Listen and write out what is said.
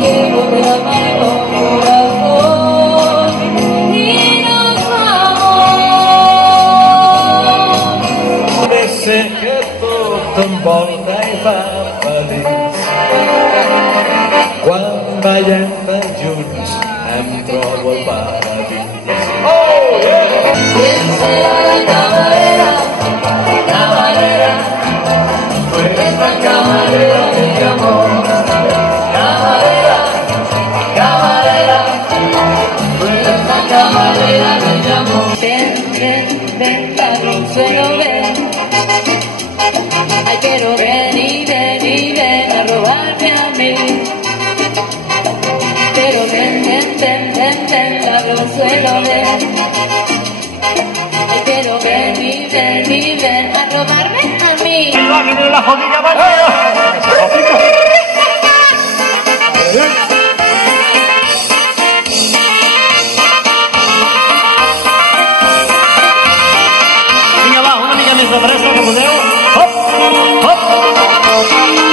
llevo de amargo corazón y nos vamos. Parece que tot t'envolta i fa feliç. Quan ballem tan junts em trobo al paradís. Oh, yeah! ¿Quién será la camarera? Camarera, fue esta camarera de mi amor. Camarera, camarera, fue esta camarera de mi amor. Ven, ven, ven, la Consuelo, ven. Ay, pero ven y ven y ven a robarme a mí. Pero ven, ven, ven, ven, ven, la Consuelo, ven. Ay, pero ven y ven y ven a robarme a mí. La jodilla María. Vinga, va, una mica més de pressa, que podeu. Hop, hop.